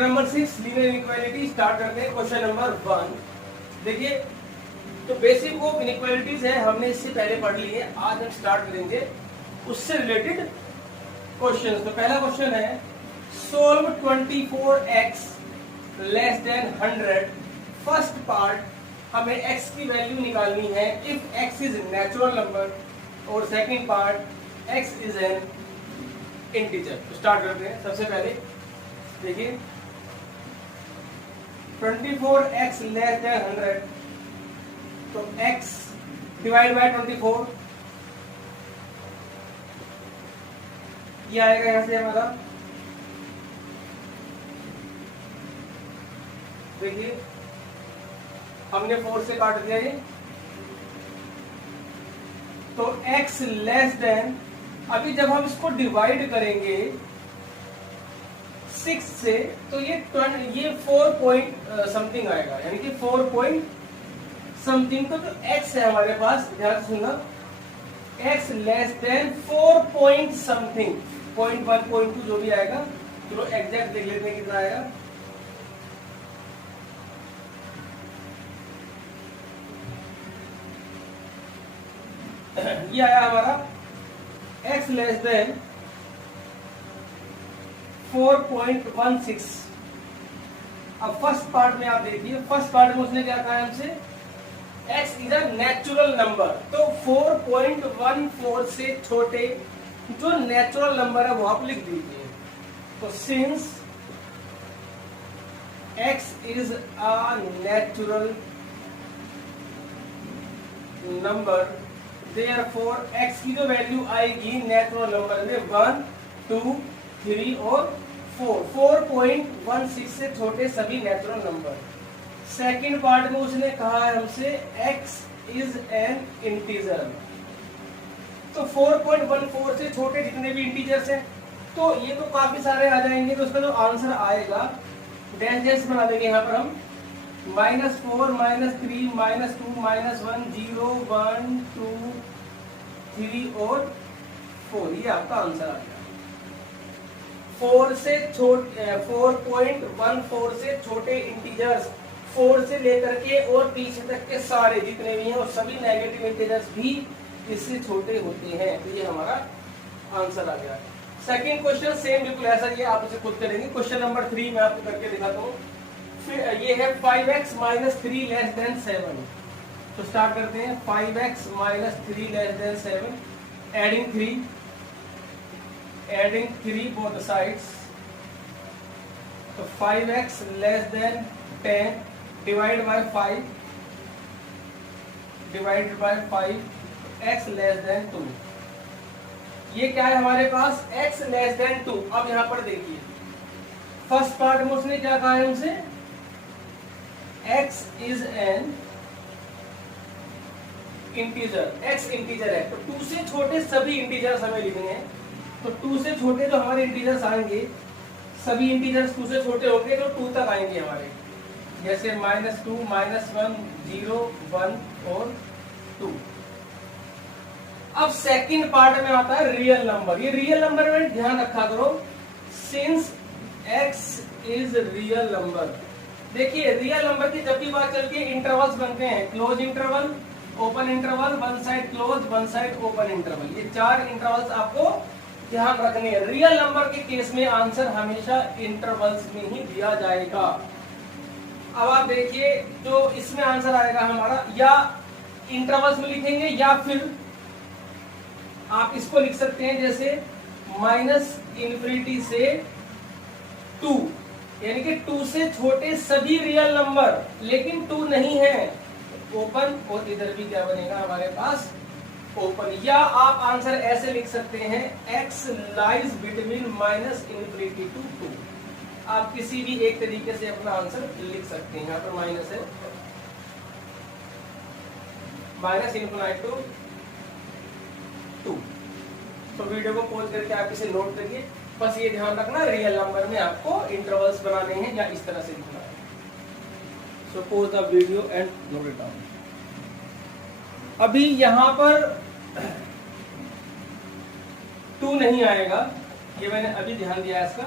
Chapter number 6 linear inequality start करते हैं। Question number 1 देखिए, तो बेसिक ऑफ इनइक्वालिटीज है, हमने इससे पहले पढ़ ली है। आज हम स्टार्ट करेंगे उससे रिलेटेड क्वेश्चन। तो पहला क्वेश्चन है, solve 24x less than 100। First part, हमें x की वैल्यू निकालनी है if x is natural number, और second part x is an integer. तो स्टार्ट करते हैं। सबसे पहले देखिए, 24x लेस देन 100, तो x डिवाइड बाय 24, ये आएगा यहां से हमारा। देखिए, हमने 4 से काट दिया ये, तो x लेस देन, अभी जब हम इसको डिवाइड करेंगे 6 से, तो ये 4 पॉइंट समथिंग आएगा, यानी कि 4 पॉइंट समथिंग। तो जो x है हमारे पास, ध्यान से सुनना, x less than 4 point something, 0.1 0.2 जो भी आएगा, चलो एग्जैक्ट देख लेते हैं कितना आएगा। ये आया हमारा x लेस देन 4.16। अब फर्स्ट पार्ट में आप देखिए, फर्स्ट पार्ट में उसने क्या कहा है हमसे, x is a natural number. तो 4.14 से छोटे जो नेचुरल नंबर है वो आप लिख दीजिए। तो since x is a natural number, Therefore x की जो वैल्यू आएगी नेचुरल नंबर में 1, 2, 3 और 4, 4.16 से छोटे सभी नेचुरल नंबर। सेकंड पार्ट में उसने कहा है हमसे x इज एन इंटीजर। तो 4.14 से छोटे जितने भी इंटीजर्स हैं, तो ये तो काफी सारे आ जाएंगे, तो उसका जो आंसर आएगा डैश डैश बना देंगे यहाँ पर हम, -4, -3, -2, -1, 0, 1, 2, 3 और 4, ये आपका आंसर आ गया। 4 से छोटे 4.14 से छोटे इंटीजर्स, 4 से लेकर के और 30 तक के सारे जितने भी हैं, और सभी नेगेटिव इंटीजर्स भी इससे छोटे होते हैं। तो ये हमारा आंसर आ गया। सेकंड क्वेश्चन सेम बिल्कुल ऐसा ही है, आप इसे खुद करेंगे। क्वेश्चन नंबर 3 मैं आपको करके दिखाता हूँ। फिर ये है 5x - 3 लेस देन 7। तो स्टार्ट करते हैं। 5x - 3 less than 7, adding 3 both sides. तो 5x less than 10 divide by 5, divided by 5, x less than 2। ये क्या है हमारे पास, x लेस देन 2। अब यहां पर देखिए, फर्स्ट पार्ट में उसने क्या कहा है हमसे, x is an integer, x integer है। तो 2 से छोटे सभी इंटीजर्स हमें लिखने हैं। तो 2 से छोटे जो हमारे इंटीजर्स आएंगे, सभी इंटीजर्स 2 से छोटे होंगे तो 2 तक आएंगे हमारे, जैसे -2, -1, 0, 1 और 2। अब सेकंड पार्ट में आता है रियल नंबर। ये रियल नंबर में ध्यान रखा करो, since x is real number. देखिए, रियल नंबर की जब भी बात चलती है, इंटरवल्स बनते हैं, close interval, open interval, one side close, one side open interval. ये 4 इंटरवल्स आपको ध्यान रखने हैं। रियल नंबर के केस में आंसर हमेशा इंटरवल्स में ही दिया जाएगा। अब आप देखिए, जो इसमें आंसर आएगा हमारा, या इंटरवल्स में लिखेंगे, या फिर आप इसको लिख सकते हैं जैसे -∞ से 2, यानी कि 2 से छोटे सभी रियल नंबर, लेकिन 2 नहीं है, ओपन। और इधर भी क्या बनेगा हमारे पास, ओपन। या आप आंसर ऐसे लिख सकते हैं, x लाइज बिटवीन -∞ to 2। आप किसी भी एक तरीके से अपना आंसर लिख सकते हैं। यहाँ पर माइनस है, -∞ to 2। तो वीडियो को पॉज करके आप इसे नोट करिए। बस ये ध्यान रखना, रियल नंबर में आपको इंटरवल्स बनाने हैं या इस तरह से लिखना है। So pause the video and note it down. अभी यहां पर 2 नहीं आएगा, ये मैंने अभी ध्यान दिया इसका।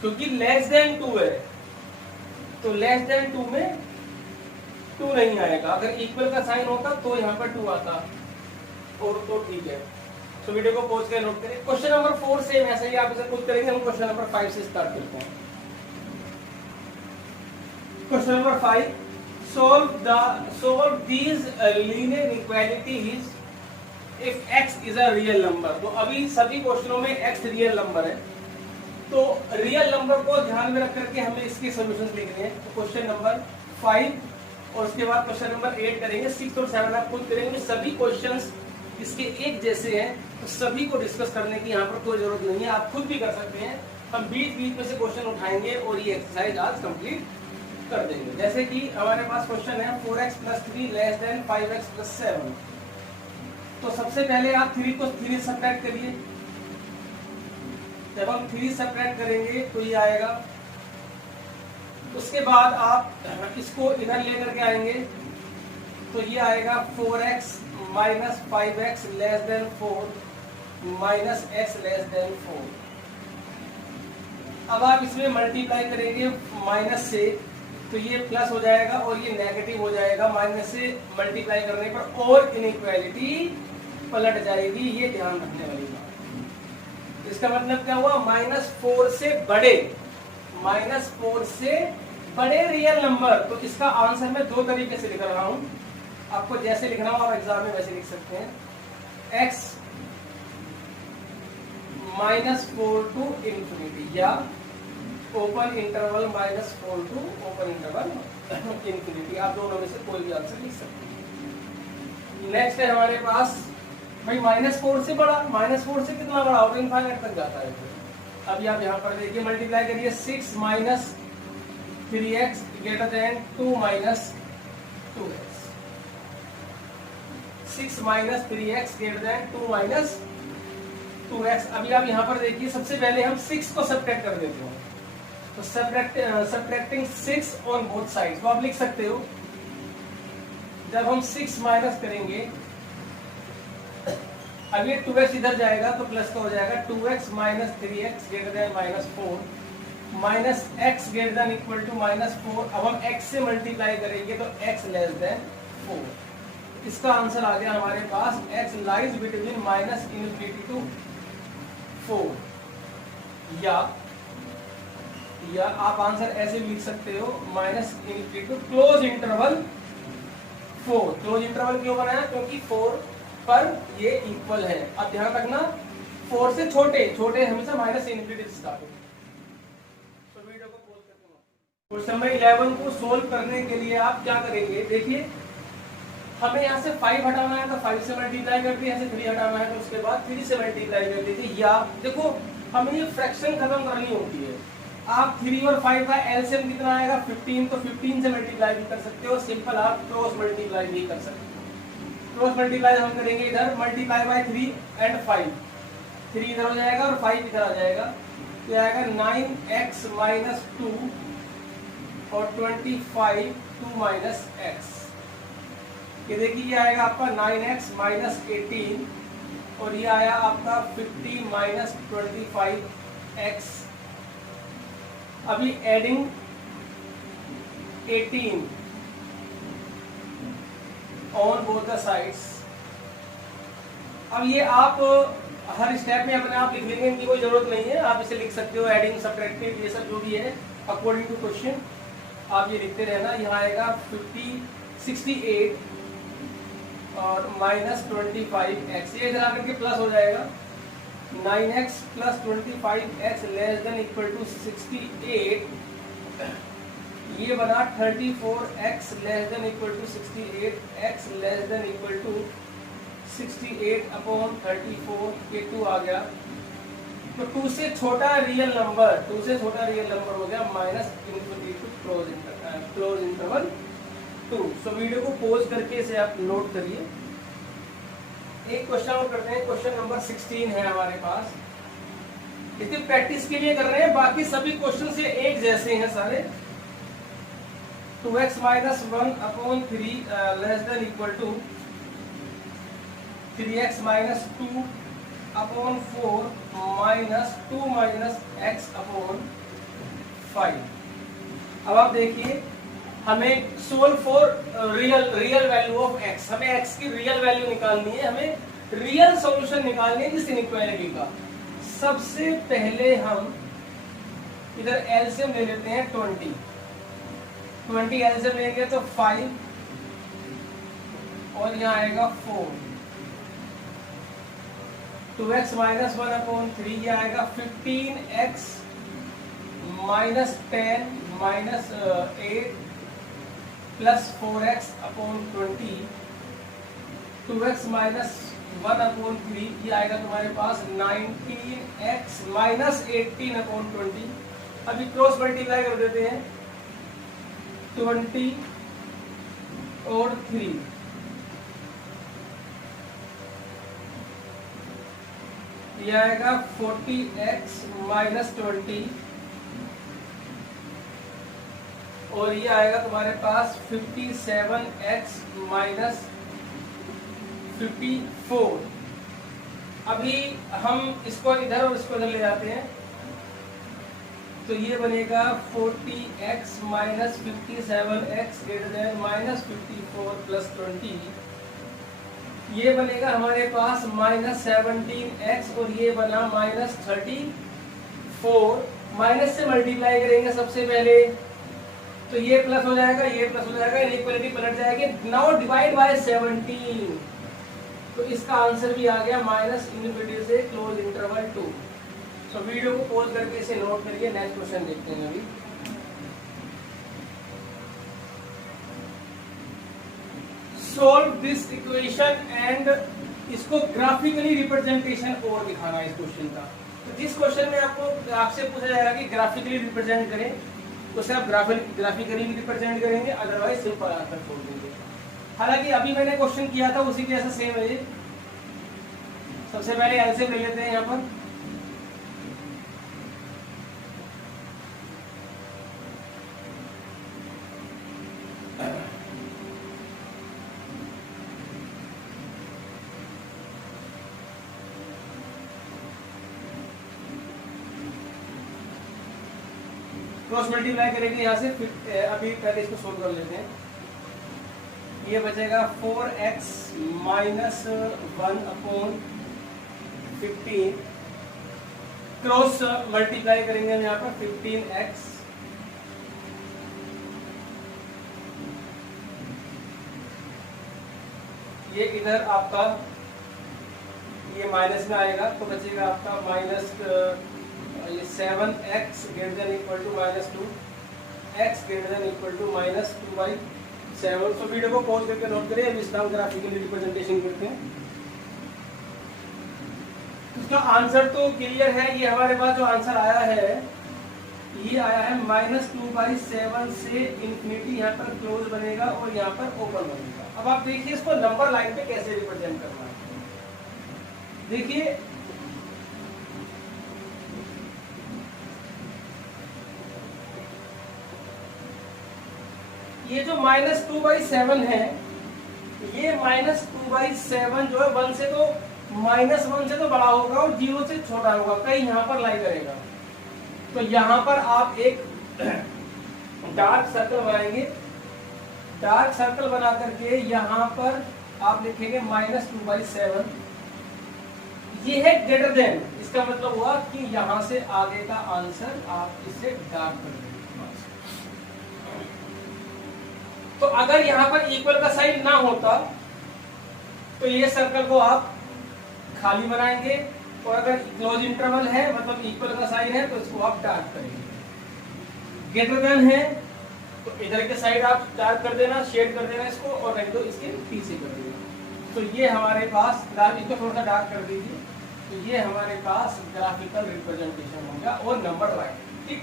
क्योंकि लेस देन 2 है, तो लेस देन 2 में 2 नहीं आएगा। अगर इक्वल का साइन होता तो यहाँ पर 2 आता, और तो ठीक है। तो वीडियो को पॉज कर नोट करें। क्वेश्चन नंबर 4 सेम ऐसे ही आप इसे खुद करेंगे। हम क्वेश्चन नंबर 5 से स्टार्ट करते हैं। Question number 5, solve these linear inequalities if x is a real number। तो अभी सभी क्वेश्चनों में x रियल नंबर है, तो रियल नंबर को ध्यान में रख करके हमें इसके सॉल्यूशंस लिखने हैं। तो क्वेश्चन नंबर 5 और उसके बाद क्वेश्चन नंबर 8 करेंगे। 6 और 7 आप खुद करेंगे। सभी क्वेश्चंस इसके एक जैसे हैं, तो सभी को डिस्कस करने की यहाँ पर कोई जरूरत नहीं है, आप खुद भी कर सकते हैं। हम बीच बीच में से क्वेश्चन उठाएंगे और ये एक्सरसाइज आज कंप्लीट कर देंगे। जैसे कि हमारे पास क्वेश्चन है 4x + 3 < 5x + 7। तो सबसे पहले आप 3 को 3 सब्ट्रैक्ट करिए। जब हम 3 सब्ट्रैक्ट करेंगे तो ये आएगा। उसके बाद आप इसको इधर लेकर के आएंगे, तो ये आएगा 4x - 5x < 4 - x < 4। अब आप इसमें मल्टीप्लाई करेंगे माइनस से, तो ये प्लस हो जाएगा और ये नेगेटिव हो जाएगा। माइनस से मल्टीप्लाई करने पर और इनइक्वालिटी पलट जाएगी, ये ध्यान रखने वाली बात। इसका मतलब क्या हुआ? -4 से बड़े, -4 से बड़े रियल नंबर। तो इसका आंसर मैं 2 तरीके से लिख रहा हूं, आपको जैसे लिखना हो आप एग्जाम में वैसे लिख सकते हैं। x -4 to ∞, या open interval -4 to open interval ∞। आप दोनों में से कोई भी आंसर लिख सकते हैं। नेक्स्ट है हमारे पास भाई -4 से बड़ा, -4 से कितना बड़ा होगा? इनफाइनाइट तक जाता है। अभी आप यहाँ पर देखिए, मल्टीप्लाई करिए। 6 - 3x > 2 - 2x। 6 - 3x > 2 - 2x। अभी आप यहाँ पर देखिए, सबसे पहले हम 6 को सब्ट्रैक्ट कर देते हैं। तो सब्ट्रैक्टिंग 6 ऑन बोथ साइड्स, तो आप लिख सकते हो, जब हम 6 माइनस करेंगे, अब ये 2x इधर जाएगा तो प्लस का हो जाएगा। 2x - 3x > -4 minus x > -4। अब हम x से मल्टीप्लाई करेंगे तो x < 4। इसका आंसर आ गया हमारे पास, x लाइज बिटवीन -∞ to 4। या आप आंसर ऐसे भी लिख सकते हो, -∞ to close interval 4। Close interval क्यों बनाया? क्योंकि 4 पर ये इक्वल है। अब ध्यान रखना, 4 से छोटे हमेशा -∞ से स्टार्ट होते हैं। तो वीडियो को पॉज करके क्वेश्चन नंबर 11 को सोल्व करने के लिए आप क्या करेंगे? देखिए, हमें यहाँ से 5 हटाना है तो 5 से मल्टीप्लाई कर दिए, यहाँ से 3 हटाना है तो उसके बाद 3 से मल्टीप्लाई कर दीजिए। या देखो, हमें ये फ्रैक्शन खत्म करनी होती है। आप 3 और 5 का एलसीएम कितना आएगा? 15। तो 15 से मल्टीप्लाई भी कर सकते हो, सिंपल आप क्रॉस मल्टीप्लाई भी कर सकते हो। क्रॉस मल्टीप्लाई हम करेंगे, इधर मल्टीप्लाई बाय 3 and 5। 3 इधर हो जाएगा और 5 इधर आ जाएगा, तो आएगा 9x - 2 और 25 2 - x। ये देखिए, ये आएगा आपका 9x - 18 और ये आया आपका 50 - 25x। अभी adding 18 on both the sides. अब ये आप हर स्टेप में अपने आप लिख लेंगे, इनकी कोई जरूरत नहीं है। आप इसे लिख सकते हो, एडिंग, सब्ट्रैक्टिंग, ये सब जो भी है अकॉर्डिंग टू क्वेश्चन आप ये लिखते रहना। यहाँ आएगा 68 और -25x, ये इधर आकर के प्लस हो जाएगा। 9x + 25x < 68। ये बना 34x < 68, x < 68/34, ये 2 आ गया। तो 2 से छोटा रियल नंबर, हो गया -∞ to close interval 2। So video को पॉज करके इसे आप नोट करिए। एक क्वेश्चन और करते हैं। क्वेश्चन नंबर 16 है हमारे पास। इसे प्रैक्टिस के लिए कर रहे हैं, बाकी सभी क्वेश्चन से एक जैसे हैं सारे। 2x - 1/3 < 3x - 2/4 -2 - x/3 5। अब आप देखिए हमें solve for real value of x, हमें x की रियल वैल्यू निकालनी है, हमें रियल सॉल्यूशन निकालनी है इस इनइक्वालिटी का। सबसे पहले हम इधर एलसीएम ले लेते हैं 20 एलसीएम लेंगे तो 5 और यहाँ आएगा 4, 2x माइनस 1/3, ये आएगा 15x minus 10 minus 8 plus 4x/20, 2x minus 1/3, ये आएगा तुम्हारे पास 19x माइनस 18/20। अभी क्रॉस मल्टीप्लाई कर देते हैं 20 और 3, ये आएगा 40x माइनस 20 और ये आएगा तुम्हारे पास 57x माइनस 54। अभी हम इसको इधर और इसको इधर ले जाते हैं तो ये बनेगा 40x minus 57x greater than minus 54 plus 20, ये बनेगा हमारे पास माइनस 17x और ये बना माइनस 34। माइनस से मल्टीप्लाई करेंगे सबसे पहले तो ये प्लस हो जाएगा, ये प्लस हो जाएगा, इनइक्वालिटी पलट जाएगी। नाउ डिवाइड बाय 17, तो इसका आंसर भी आ गया माइनस इनफिनिटी से क्लोज इंटरवल 2। सो वीडियो को पॉज करके इसे नोट करिए, नेक्स्ट क्वेश्चन देखते हैं अभी। सॉल्व दिस इक्वेशन एंड इसको ग्राफिकली रिप्रेजेंटेशन और दिखाना है इस क्वेश्चन का। तो जिस क्वेश्चन में आपसे पूछा जाएगा कि ग्राफिकली रिप्रेजेंट करें तो उसे आप ग्राफिकली रिप्रेजेंट करेंगे, अदरवाइज सिंपल आंसर छोड़ देंगे। हालांकि अभी मैंने क्वेश्चन किया था उसी के जैसा सेम है। सबसे पहले एलसीएम ले लेते हैं यहाँ पर, क्रॉस मल्टीप्लाई करेंगे यहाँ से, फिर अभी पहले इसको सोल्व कर लेते हैं। ये बचेगा 4x माइनस 1/15, क्रॉस मल्टीप्लाई करेंगे हम यहाँ पर 15x ये इधर आपका ये माइनस में आएगा तो बचेगा आपका माइनस ये 7x greater than equal to minus 2, x greater than equal to minus 2/7। तो वीडियो को पॉज करके नोट करें, अब इसका ग्राफिकली रिप्रेजेंटेशन करते हैं। इसका आंसर तो क्लियर है, ये हमारे पास जो आंसर आया है ये आया है माइनस 2/7 से इंफिनिटी, यहाँ पर क्लोज बनेगा और यहाँ पर ओपन बनेगा। अब आप देखिए इसको नंबर लाइन पे कैसे रिप्रेजेंट करना है। देखिए ये जो माइनस 2/7 है, ये माइनस 2/7 जो है 1 से तो माइनस 1 से तो बड़ा होगा और 0 से छोटा होगा, कहीं यहाँ पर लाई करेगा। तो यहाँ पर आप एक डार्क सर्कल बनाएंगे, डार्क सर्कल बना करके यहाँ पर आप लिखेंगे माइनस 2/7, ये है ग्रेटर देन, इसका मतलब हुआ कि यहाँ से आगे का आंसर आप इसे डार्क कर देंगे। तो अगर यहाँ पर इक्वल का साइन ना होता तो ये सर्कल को आप खाली बनाएंगे, और अगर क्लोज इंटरवल है मतलब इक्वल का साइन है तो इसको आप डार्क करेंगे। ग्रेटर देन है तो इधर के साइड आप डार्क कर देना, शेड कर देना इसको, और नहीं तो इसके पीछे कर देना। तो ये हमारे पास इसको थोड़ा सा डार्क कर दीजिए, तो ये हमारे पास ग्राफिकल रिप्रेजेंटेशन होगा और नंबर लाइन। ठीक,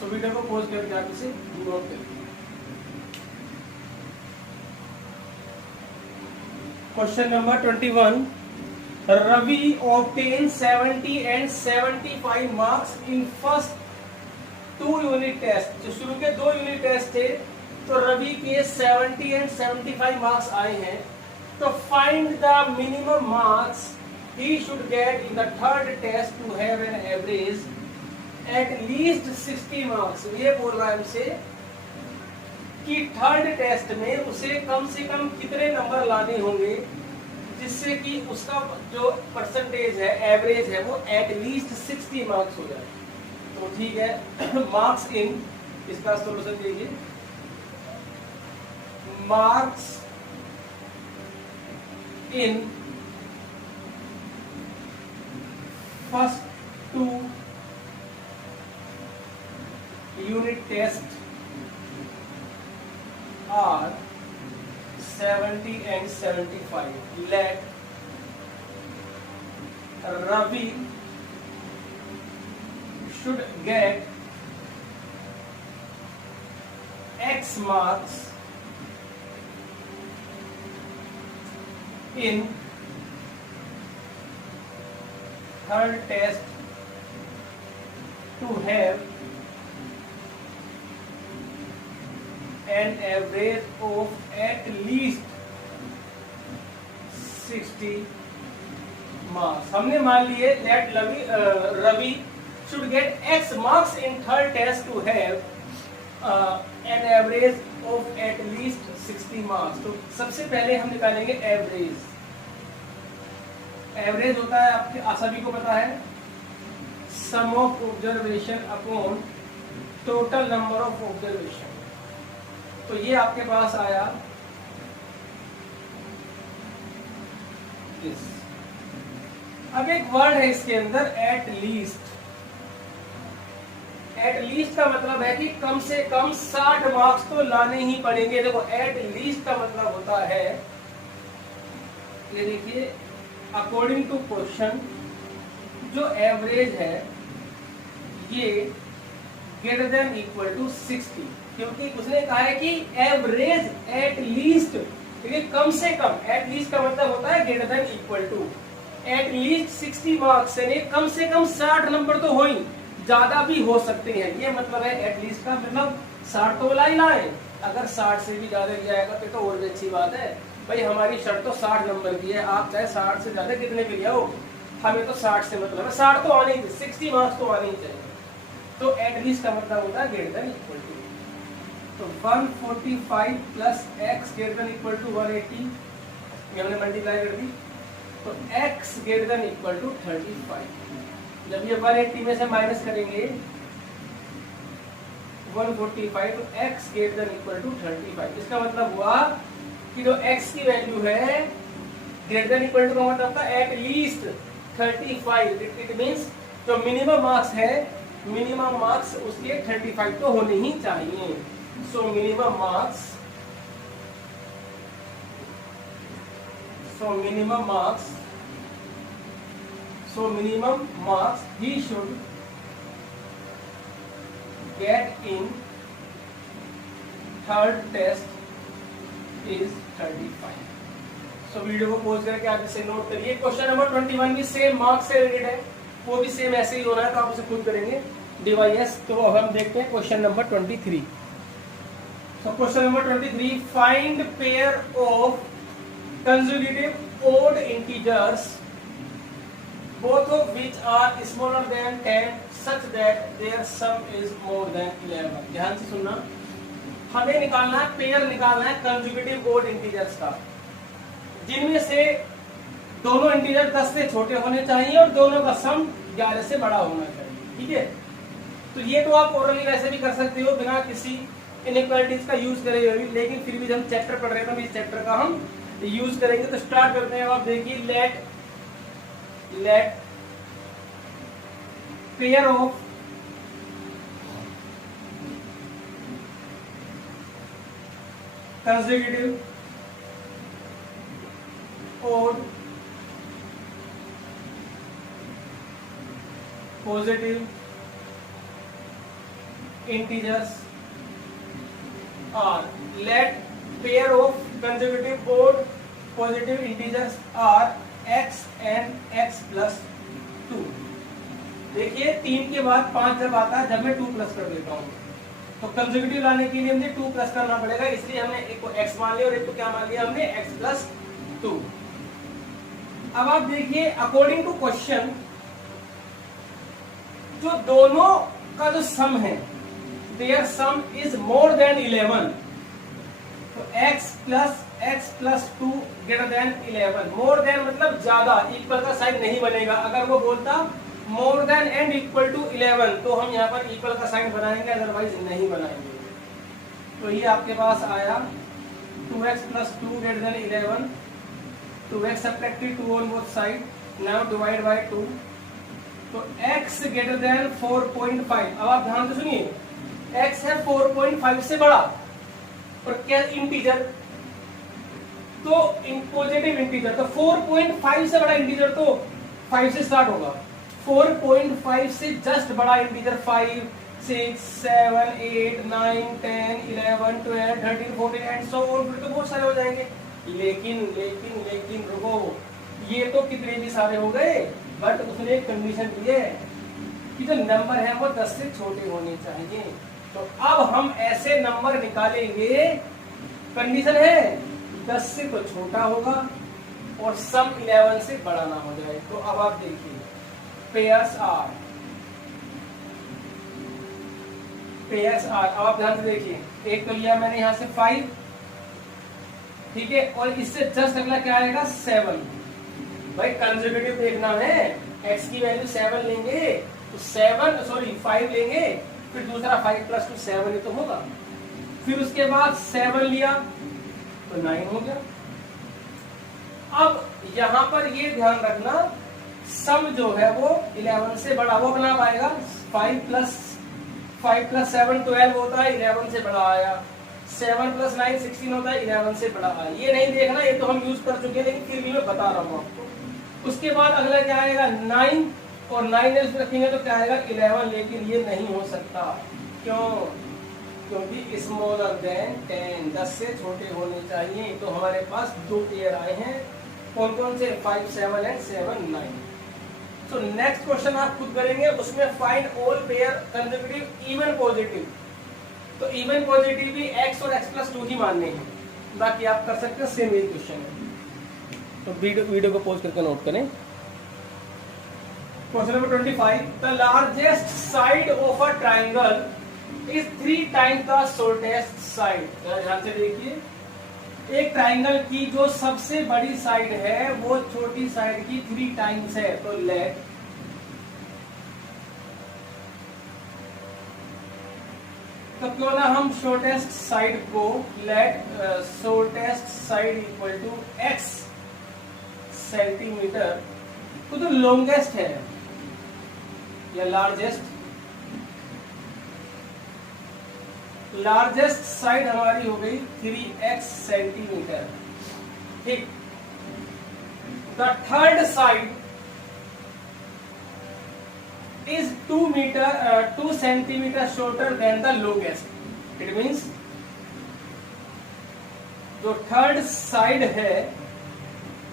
सो वीडियो को पॉज करके आप इसे नोट करिए। Question number 21. Ravi obtained 70 and 75 marks in first 2 unit test. जो शुरू के 2 यूनिट टेस्ट थे तो रवि के 70 and 75 मार्क्स आए हैं। तो find the minimum marks he should get in the third test to have an average eight least 60 marks. ये बोल रहा है हमसे कि थर्ड टेस्ट में उसे कम से कम कितने नंबर लाने होंगे जिससे कि उसका जो परसेंटेज है, एवरेज है, वो एट लीस्ट 60 मार्क्स हो जाए। तो ठीक है, मार्क्स इन, इसका सोल्यूशन दीजिए। Marks in first 2 unit test are 70 and 75. Let Ravi should get X marks in third test to have an average of at least 60 marks. हमने मान लिए that Ravi should get X marks in third test to have an average of at least 60 marks. तो सबसे पहले हम निकालेंगे average. Average होता है आपके सभी को पता है, sum of observation upon total number of observation. तो ये आपके पास आया इस। अब एक वर्ड है इसके अंदर एट लीस्ट। एट लीस्ट का मतलब है कि कम से कम 60 मार्क्स तो लाने ही पड़ेंगे। देखो एट लीस्ट का मतलब होता है, ये देखिए, अकॉर्डिंग टू क्वेश्चन जो एवरेज है ये ग्रेटर देन इक्वल टू 60, क्योंकि उसने कहा है कि एवरेज एट लीस्ट, कम से कम। एट लीस्ट का मतलब होता है greater than equal to, at least 60 marks, यानी कम से कम 60 नंबर तो हो ही, ज्यादा भी हो सकते हैं। ये मतलब है एट लीस्ट का मतलब 60 तो लाई लाए। अगर 60 से भी ज्यादा जाएगा तो और भी अच्छी बात है। भाई हमारी शर्त तो 60 नंबर की है, आप चाहे 60 से ज्यादा कितने भी लिया हो, हमें तो 60 से मतलब है, 60 तो आने ही, 60 मार्क्स तो आने ही चाहिए। तो एट लीस्ट का मतलब होता है ग्रेटर देन इक्वल टू। तो 145 plus x greater than equal to 180, ये हमने मल्टीप्लाई कर दी। तो x greater than equal to 35। जब ये 180 में से माइनस करेंगे 145, तो x greater than equal to 35। इसका मतलब हुआ कि जो एक्स की वैल्यू है ग्रेटर देन इक्वल टू का मतलब था एट लीस्ट 35। इट मींस जो मिनिमम मार्क्स है, मिनिमम मार्क्स उसके 35 तो होने ही चाहिए। So minimum marks, minimum marks he should get in third test is 35. So video को पॉज करके आप इसे नोट करिए। क्वेश्चन नंबर 21 भी सेम मार्क्स से रिलेटेड है, वो भी सेम ऐसे ही होना है, तो आप उसे खुद करेंगे डिवाइस। तो अब हम देखते हैं question number 23। So question number 23, find pair of consecutive odd integers both of which are smaller than 10 such that their sum is more than 11। ध्यान से सुनना, हमें निकालना है, पेयर निकालना है consecutive odd integers का, जिनमें से दोनों इंटीजर 10 से छोटे होने चाहिए और दोनों का सम 11 से बड़ा होना चाहिए। ठीक है, तो ये तो आप ओरली वैसे भी कर सकते हो बिना किसी इनइक्वालिटीज का यूज करे हुए, लेकिन फिर भी हम चैप्टर पढ़ रहे हैं तो इस चैप्टर का हम यूज करेंगे। तो स्टार्ट करते हैं। आप देखिए, लेट पेयर ऑफ कंसेक्यूटिव और positive integers are, let pair of consecutive odd positive integers are x and x plus 2। देखिए 3 के बाद 5 जब आता है, जब मैं 2 प्लस कर देता हूँ, तो कंसेक्यूटिव लाने के लिए मुझे 2 प्लस करना पड़ेगा, इसलिए हमने एक को x मान लिया और एक को क्या मान लिया हमने, x प्लस 2। अब आप देखिए, अकॉर्डिंग टू क्वेश्चन जो दोनों का जो सम है, there sum is more than 11, तो x plus 2 greater than 11, more than मतलब ज्यादा, इक्वल का साइन नहीं बनेगा। अगर वो बोलता more than and equal to 11 तो हम यहाँ पर इक्वल का साइन बनाएंगे, अदरवाइज नहीं बनाएंगे। तो ये आपके पास आया 2x plus 2 greater than 11, 2x subtracted 2 on both side, now divide by 2, तो x ग्रेटर देन 4.5। अब आप ध्यान से सुनिए, x है 4.5 से बड़ा और क्या इंटीजर, तो पॉजिटिव इंटीजर, तो 4.5 से बड़ा इंटीजर तो 5 से स्टार्ट होगा, 4.5 से जस्ट बड़ा इंटीजर 5, 6, 7, 8, 9, 10, 11, 12, 13, 14 एंड सो ऑन, फिर तो बहुत सारे हो जाएंगे। लेकिन रुको, ये तो कितने भी सारे हो गए, बट उसने एक कंडीशन दी है कि जो नंबर है वो 10 से छोटे होने चाहिए। तो अब हम ऐसे नंबर निकालेंगे, कंडीशन है 10 से तो छोटा होगा और सम 11 से बड़ा ना हो जाए। तो अब आप देखिए, पेयर्स आर, अब आप ध्यान से देखिए, एक तो लिया मैंने यहां से 5, ठीक है, और इससे जस्ट अगला क्या आएगा 7। भाई कंसेक्यूटिव देखना है, x की वैल्यू 7 लेंगे तो 5 लेंगे, फिर दूसरा 5 प्लस 2 7 ही तो होगा, फिर उसके बाद 7 लिया तो 9 हो गया। अब यहां पर ये ध्यान रखना, सम जो है वो 11 से बड़ा, वो बना पाएगा 5 प्लस 7 12 होता है, 11 से बड़ा आया, 7 प्लस 9 16 होता है, 11 से बड़ा आया। ये नहीं देखना, ये तो हम यूज कर चुके हैं, लेकिन फिर भी मैं बता रहा हूँ आपको। उसके बाद अगला क्या आएगा 9, और 9 रखेंगे तो क्या आएगा 11, लेकिन ये नहीं हो सकता, क्यों? क्योंकि स्मॉलर देन 10, 10 से छोटे होने चाहिए। तो हमारे पास 2 पेयर आए हैं, कौन कौन से, 5 7 एंड 7 9। तो नेक्स्ट क्वेश्चन आप खुद करेंगे, उसमें find all pair consecutive even positive. तो इवन पॉजिटिव भी x और x प्लस 2 ही मानने हैं, बाकी आप कर सकते हैं, सेम यही क्वेश्चन है। तो वीडियो को पॉज करके नोट करें। Question number 25, the largest side of a triangle is 3 times the shortest side. ध्यान से देखिए, एक ट्राइंगल की जो सबसे बड़ी साइड है वो छोटी साइड की 3 टाइम्स है। तो लेट तो क्यों ना हम शॉर्टेस्ट साइड को let shortest side equal to x centimetre, तो जो लॉन्गेस्ट है या लार्जेस्ट साइड हमारी हो गई 3x सेंटीमीटर, ठीक। The third side is 2 centimetre shorter than the longest. It means जो थर्ड साइड है,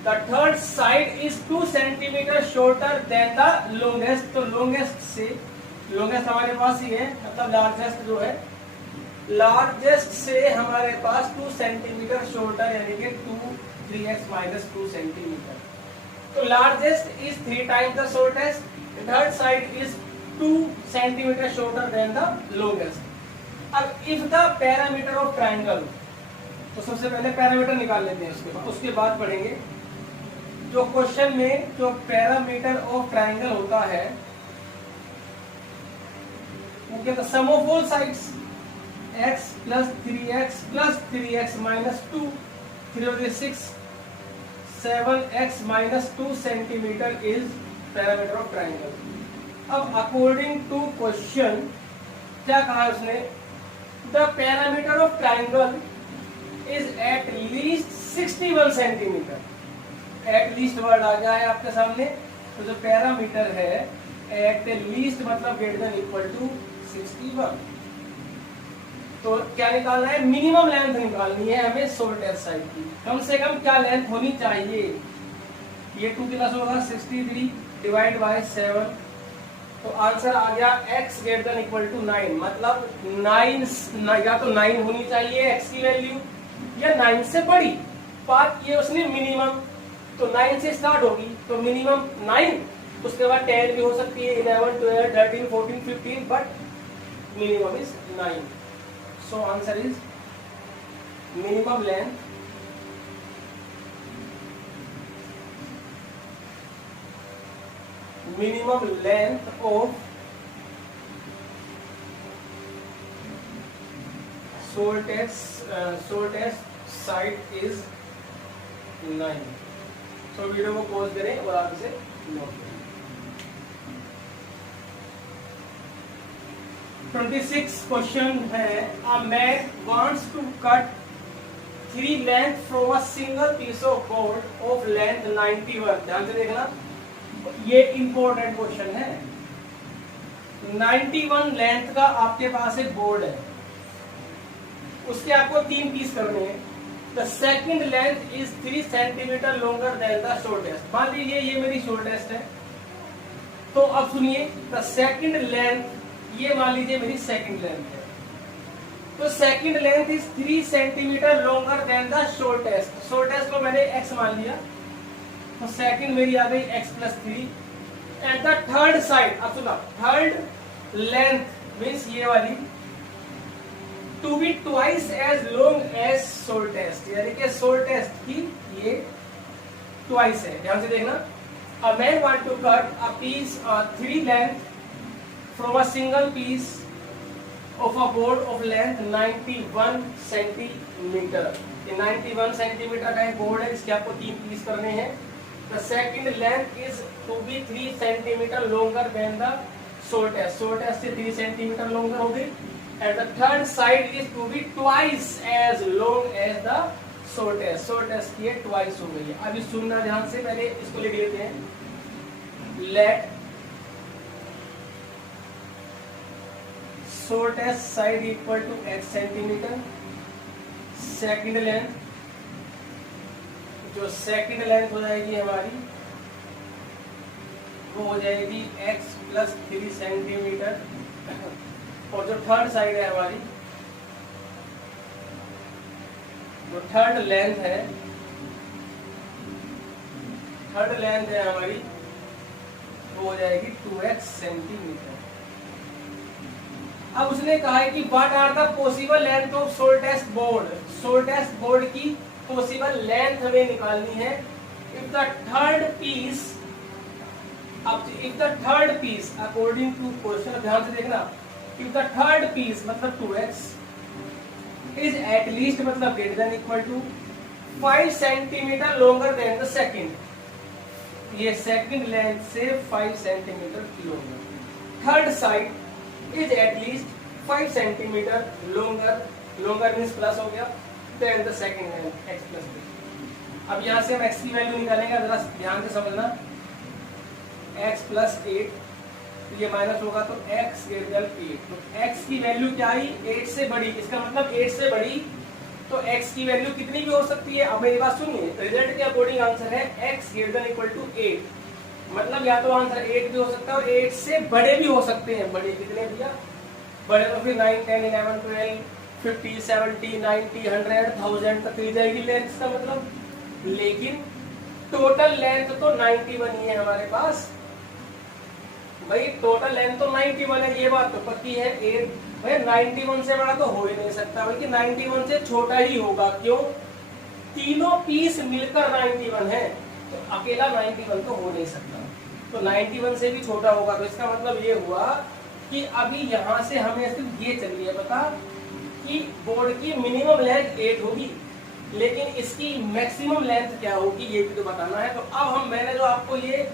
the third side is 2 centimetre shorter than the longest. तो लोंगेस्ट हमारे पास ही है, मतलब लार्जेस्ट जो है, लार्जेस्ट से हमारे पास 2 सेंटीमीटर शॉर्टर, यानी कि 3x माइनस 2 सेंटीमीटर। तो largest is 3 times the shortest, third side is 2 centimetre shorter than the longest. अब if the parameter of triangle, तो सबसे पहले पैरामीटर निकाल लेते हैं, उसके बाद पढ़ेंगे। जो क्वेश्चन में जो पैरामीटर ऑफ ट्राइंगल होता है वो क्या था, sum of all sides, x plus 3x minus 2, 6, 7x minus 2 centimetre is parameter of triangle. अब अकॉर्डिंग टू क्वेश्चन क्या कहा है उसने, the parameter of triangle is at least 61 centimetre. At least word आ गया है आपके सामने। तो जो पैरामीटर है एट लीस्ट मतलब ग्रेटर देन इक्वल टू 61। तो क्या निकालना है, मिनिमम लेंथ निकालनी है हमें शॉर्टेस्ट साइड की। कम से कम क्या लेंथ होनी चाहिए, ये 2 प्लस होगा 63 डिवाइड बाय 7। तो आंसर आ गया x greater than equal to 9, मतलब 9 या तो 9 होनी चाहिए x की वैल्यू, या 9 से बड़ी। बात ये उसने मिनिमम, तो 9 से स्टार्ट होगी, तो मिनिमम 9, उसके बाद 10 भी हो सकती है, 11 12 13 14 15, but minimum is 9. So answer is minimum length of shortest side is 9. So video को पॉज करें और आप इसे नोट करें. 26 क्वेश्चन है. A man wants to cut 3 length from a single piece of board of length 91. ध्यान से देखना, ये इंपॉर्टेंट क्वेश्चन है. 91 लेंथ का आपके पास एक बोर्ड है, उसके आपको 3 पीस करने हैं. The second length is 3 centimetre longer than the shortest. मान लीजिए ये मेरी शॉर्टेस्ट है, तो अब सुनिए, द सेकंड लेंथ, ये मान लीजिए मेरी सेकंड लेंथ है, तो second length is 3 centimetre longer than the shortest. Shortest को मैंने x मान लिया, तो सेकंड मेरी आ गई x+3. And the third side, अब सुना, थर्ड लेंथ मीन्स ये वाली, to be twice as long as shortest, यानी कि शॉर्टेस्ट की ये ट्वाइस है. ध्यान से देखना. A man want to cut a piece 3 length from a single piece of a board of length 91 centimetre. ये 91 सेंटीमीटर का एक बोर्ड है, इसके आपको 3 पीस करने हैं. The second length is to be 3 centimetre longer than the shortest. Shortest से 3 centimetre longer हो गई. And the third side is to be twice as long as the shortest. Shortest की twice हो गई है. अभी सुनना ध्यान से, पहले इसको लिख लेते हैं. Let shortest side equal to x centimetre. Second length, जो सेकंड लेंथ हो जाएगी हमारी, वो हो जाएगी x+3 सेंटीमीटर. और जो थर्ड साइड है हमारी, जो थर्ड लेंथ है हमारी, वो हो जाएगी 2x सेंटीमीटर. अब उसने कहा है कि what are the possible length of shortest board. Shortest board की पॉसिबल लेंथ हमें निकालनी है. If the third piece according to question, ध्यान से देखना, if the third piece मतलब 2x is at least मतलब greater than equal to 5 centimetre longer than the second, ये सेकंड लेंथ से 5 centimetre longer. Third side is at least 5 centimetre longer means plus हो गया than the second length x+3. अब यहाँ से हम x की वैल्यू निकालेंगे, जरा ध्यान से समझना. x+8, ये माइनस होगा तो x > 8. तो x की वैल्यू क्या आई? 8 से बड़ी. इसका मतलब 8 से बड़ी, तो x की वैल्यू कितनी भी हो सकती है. अब मेरी बात सुनिए, रिजल्ट के अकॉर्डिंग आंसर है x > 8. मतलब या तो आंसर 8 भी हो सकता है और 8 से बड़े भी हो सकते हैं. बड़े कितने भैया? बड़े तो फिर 9, 10, 11, 12, 50, 70, 90, 100, 1000 तक चली जाएगी लेंथ का मतलब. लेकिन टोटल लेंथ तो 91 ही है हमारे पास भाई. टोटल लेंथ तो 91 है, ये बात तो पक्की है. 8 भाई 91 से बड़ा तो हो ही नहीं सकता, बल्कि 91 से छोटा ही होगा. क्यों? तीनों पीस मिलकर 91 है, तो अकेला 91 तो हो नहीं सकता. तो 91 से भी छोटा होगा. तो इसका मतलब ये हुआ कि अभी यहाँ से हमें सिर्फ ये चलिए पता कि बोर्ड की मिनिमम लेंथ 8 होगी, लेकिन इसकी मैक्सिमम लेंथ क्या होगी ये भी तो बताना है. तो अब मैंने जो आपको ये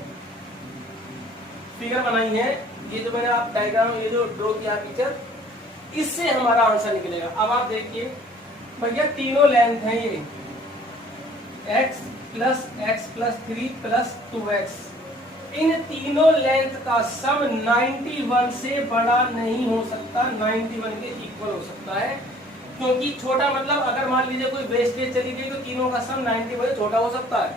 फिगर बनाई है, ये जो मैंने आप डायग्राम ये जो ड्रॉ किया पिक्चर, इससे हमारा आंसर निकलेगा. अब आप देखिए भैया, तीनों लेंथ है ये x+x+3+2x. इन तीनों लेंथ का सम 91 से बड़ा नहीं हो सकता, 91 के इक्वल हो सकता है. क्योंकि छोटा मतलब अगर मान लीजिए कोई वेस्टेज चली गई तो तीनों का सम 91 से छोटा हो सकता है,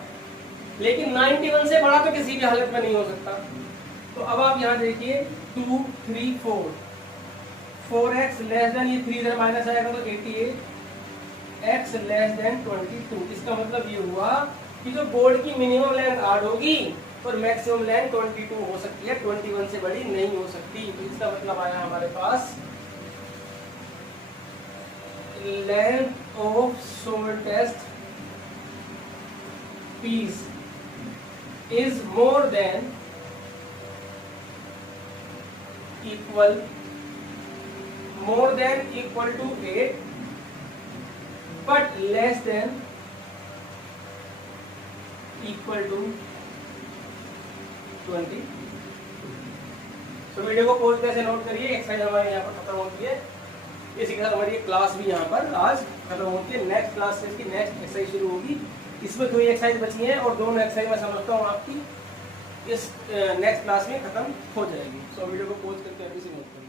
लेकिन 91 से बड़ा तो किसी भी हालत में नहीं हो सकता. तो अब आप यहाँ देखिए 2, 3, 4, 4x लेस देन, ये 3 इधर माइनस आएगा तो 88, x लेस देन 22. इसका मतलब ये हुआ कि जो बोर्ड की मिनिमम लेंथ 8 होगी और मैक्सिमम लेंथ 22 हो सकती है, 21 से बड़ी नहीं हो सकती. तो इसका मतलब आया हमारे पास length of shortest piece is more than equal to 8 but less than equal to 20। तो वीडियो को पॉज करके नोट करिए। एक्सरसाइज हमारे यहाँ पर खत्म होती है। इसी के साथ हमारी क्लास भी यहाँ पर आज खत्म होती है। नेक्स्ट क्लास से इसकी नेक्स्ट एक्सरसाइज शुरू होगी। इसमें 2 एक्सरसाइज बची हैं और दोनों एक्सरसाइज मैं समझता हूँ आपकी इस नेक्स्ट क्लास में खत्म हो जाएगी। सो वीडियो को पॉज करके अभी से नोट करिए।